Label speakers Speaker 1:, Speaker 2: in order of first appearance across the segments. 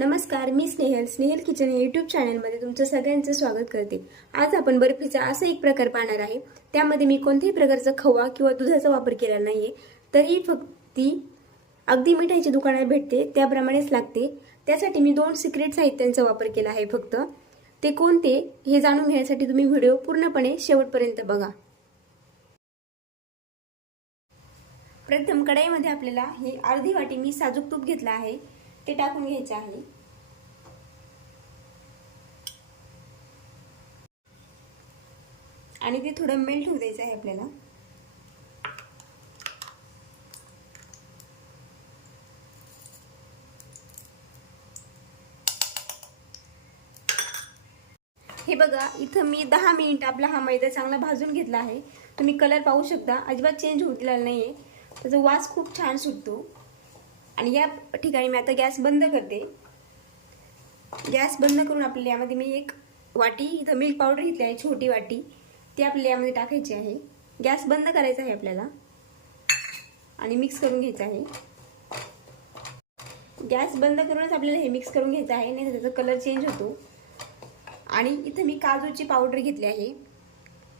Speaker 1: नमस्कार मी स्नेहल. स्नेहल किचन या यूट्यूब चॅनलमध्ये तुमचं सगळ्यांचं स्वागत करते. आज आपण बर्फीचा असा एक प्रकार पाहणार आहे. त्यामध्ये मी कोणत्याही प्रकारचा खवा किंवा दुधाचा वापर केला नाहीये. तरी फक्त ती अगदी मिठाईच्या दुकानात भेटते. त्याप्रमाणेच लागते. त्यासाठी मी दोन सिक्रेट साहित्यांचा वापर केला आहे फक्त. ते कोणते हे जाणून घेण्यासाठी तुम्ही व्हिडिओ पूर्णपणे शेवटपर्यंत बघा. प्रथम कढाईमध्ये आपल्याला हे अर्धी वाटी मी साजूक तूप घेतलं आहे. ते टाकून घ्यायचे आहे. आणि ते थोडं मेल्ट होऊ द्यायचं आहे आपल्याला. हे बघा इथं मी दहा मिनिट आपला हा मैदा चांगला भाजून घेतला आहे. तुम्ही कलर पाहू शकता. अजिबात चेंज होतला नाही आहे त्याचा वास खूप छान सुटतो. आणि या ठिकाणी मी आता गॅस बंद करते. गॅस बंद करून आपल्याला यामध्ये मी एक वाटी इथं मिल्क पावडर घेतली आहे छोटी वाटी. ती आपल्याला यामध्ये टाकायची आहे. गॅस बंद करायचा आहे आपल्याला. आणि मिक्स करून घ्यायचं आहे. गॅस बंद करूनच आपल्याला हे मिक्स करून घ्यायचं आहे नाही त्याचा कलर चेंज होतो. आणि इथं मी काजूची पावडर घेतली आहे.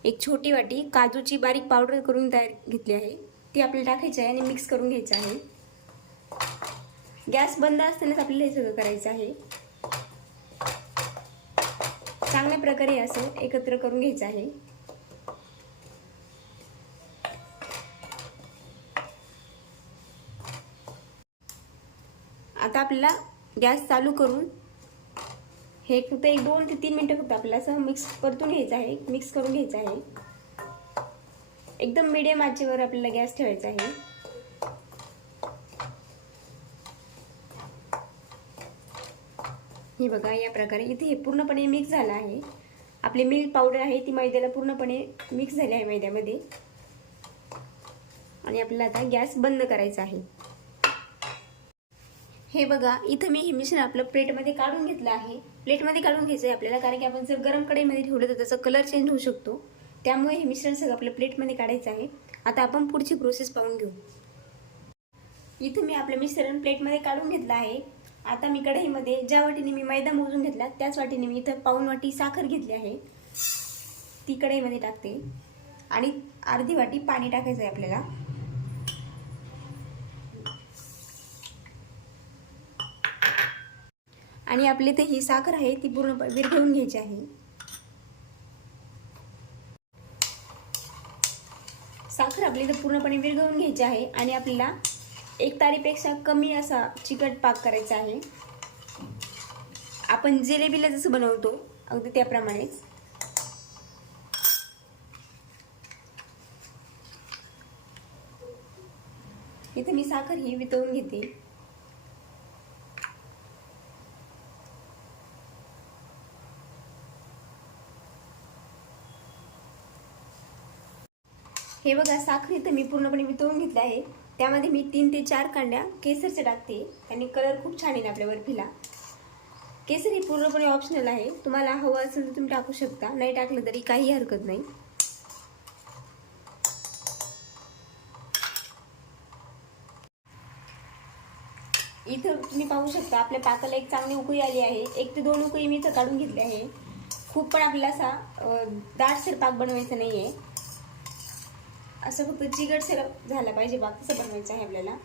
Speaker 1: एक छोटी वाटी काजूची बारीक पावडर करून तयार घेतली आहे. ती आपल्याला टाकायची आहे आणि मिक्स करून घ्यायचं आहे. गॅस बंद असतानाच आपल्याला हे सगळं करायचं आहे. चांगल्या प्रकारे असं एकत्र करून घ्यायचं आहे. आता आपल्याला गॅस चालू करून हे फक्त एक दोन ते तीन मिनटं फक्त आपल्याला असं मिक्स परतून घ्यायचं आहे मिक्स करून घ्यायचं आहे. एकदम मिडियम आचेवर आपल्याला गॅस ठेवायचा आहे. हे बघा या प्रकारे. इथे हे पूर्णपणे मिक्स झालं आहे. आपली मिल्क पावडर आहे ती मैद्याला पूर्णपणे मिक्स झाली आहे मैद्यामध्ये. आणि आपल्याला आता गॅस बंद करायचा आहे. हे बघा इथं मी हे मिश्रण आपलं प्लेटमध्ये काढून घेतलं आहे. प्लेटमध्ये काढून घ्यायचं आहे आपल्याला कारण की आपण जर गरम कढईमध्ये ठेवलं तर त्याचा कलर चेंज होऊ शकतो. त्यामुळे हे मिश्रण सगळं आपलं प्लेटमध्ये काढायचं आहे. आता आपण पुढची प्रोसेस पाहून घेऊ. इथं मी आपलं मिश्रण प्लेटमध्ये काढून घेतलं आहे. आता मी कढईमध्ये ज्या वाटीने मी मैदा मोजून घेतला त्याच वाटीने मी इथं पाऊन वाटी साखर घेतली आहे. ती कढईमध्ये टाकते. आणि अर्धी वाटी पाणी टाकायचं आहे आपल्याला. आणि आपली ते ही साखर आहे ती पूर्ण विरघळून घ्यायची आहे. साखर आपली इथं पूर्णपणे विरघळून घ्यायची आहे आणि आपल्याला एक तारीपेक्षा कमी असा चिकट पाक करायचा आहे. आपण जिलेबीला जसं बनवतो अगदी त्याप्रमाणेच. इथे मी साखर ही वितळून घेते. हे बघा साखर इथं मी पूर्णपणे वितळून घेतलं आहे. त्यामध्ये मी तीन ते चार कांड्या केसरच्या टाकते आणि कलर खूप छान येईल आपल्या बर्फीला. केसर ही पूर्णपणे ऑप्शनल आहे. तुम्हाला हवं असेल तर तुम्ही टाकू शकता. नाही टाकलं तरी काही हरकत नाही. इथं तुम्ही पाहू शकता आपल्या पाकाला एक चांगली उकळी आली आहे. एक ते दोन उकळी मी इथं काढून घेतली आहे. खूप पण आपल्याला असा दाटसर पाक बनवायचा नाही आहे असं फक्त चिकटसर झाला पाहिजे पाक बनवायचं आहे आपल्याला.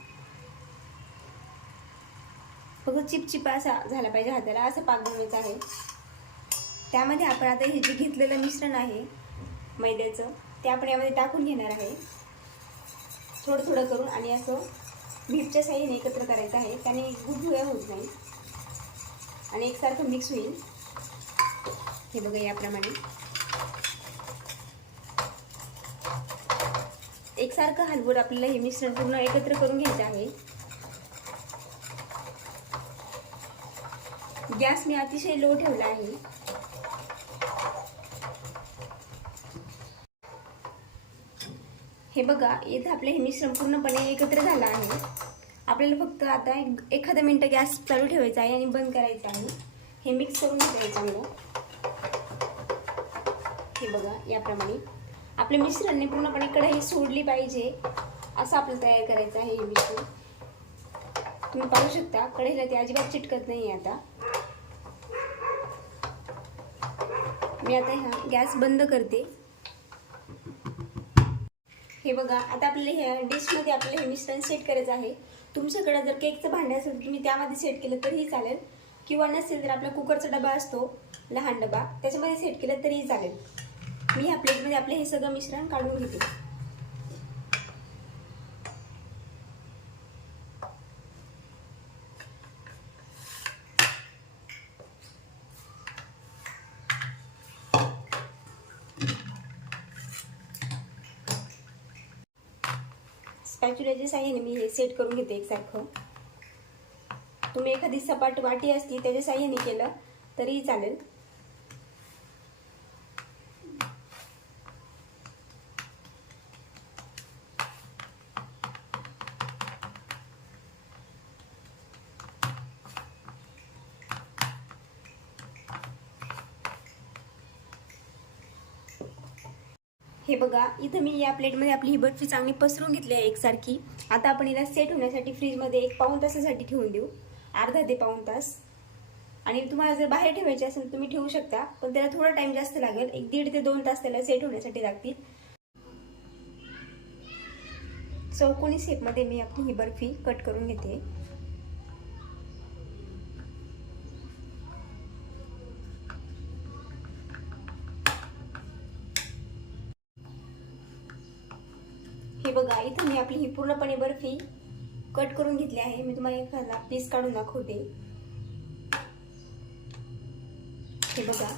Speaker 1: फक्त चिपचिपा असा झाला पाहिजे हाताला असं पाक बनवायचं आहे. त्यामध्ये आपण आता हे जे घेतलेलं मिश्रण आहे मैद्याचं ते आपण यामध्ये टाकून घेणार आहे. थोडं थोडं करून आणि असं भीपच्या साईने एकत्र करायचं आहे. त्याने गुडगुळ्या होत नाही. आणि एकसारखं मिक्स होईल. हे बघा याप्रमाणे. एकसारखं हलवून आपल्याला हे मिश्रण पूर्ण एकत्र करून घ्यायचं आहे. गॅस मी अतिशय लो ठेवला आहे. हे बघा इथं आपलं हे मिश्रण पूर्णपणे एकत्र झालं आहे. आपल्याला फक्त आता एक एखादं मिनटं गॅस चालू ठेवायचा आहे आणि बंद करायचं आहे. हे मिक्स करून घ्यायचं चांगलं हे बघा याप्रमाणे. आपल्या मिश्रणाने पूर्णपणे कढई सोडली पाहिजे असं आपलं तयार करायचं आहे हे मिश्रण. तुम्ही पाहू शकता कढईला ते अजिबात चिटकत नाही आता. मी आता ह्या गॅस बंद करते. हे बघा आता आपल्याला ह्या डिशमध्ये आपल्याला हे मिश्रण सेट करायचं आहे. तुमच्याकडे जर केकचं भांडं असेल तुम्ही त्यामध्ये सेट केलं तरीही चालेल. किंवा नसेल तर आपला कुकरचा डबा असतो लहान डबा त्याच्यामध्ये सेट केलं तरीही चालेल. मी ह्या प्लेटमध्ये आपलं हे सगळं मिश्रण काढून घेते. स्पॅच्युलाच्या साह्याने मी हे सेट करून घेते एकसारखं. तुम्ही एखादी सपाट वाटी असती त्याच्या साह्याने केलं तरीही चालेल. हे बघा इथं मी या प्लेटमध्ये आपली ही बर्फी चांगली पसरून घेतली आहे एकसारखी. आता आपण हिला सेट होण्यासाठी फ्रीजमध्ये एक पाऊण तासासाठी ठेवून देऊ. अर्धा ते पाऊण तास. आणि तुम्हाला जर बाहेर ठेवायचे असेल तुम्ही ठेवू शकता पण त्याला थोडा टाइम जास्त लागेल. एक दीड ते दोन तास त्याला सेट होण्यासाठी लागतील. चौकोनी शेपमध्ये मी आपली ही बर्फी कट करून घेते. बघा इथं मी आपली ही पूर्णपणे बर्फी कट करून घेतली आहे. मी तुम्हाला एखादा पीस काढून दाखवते. हे बघा.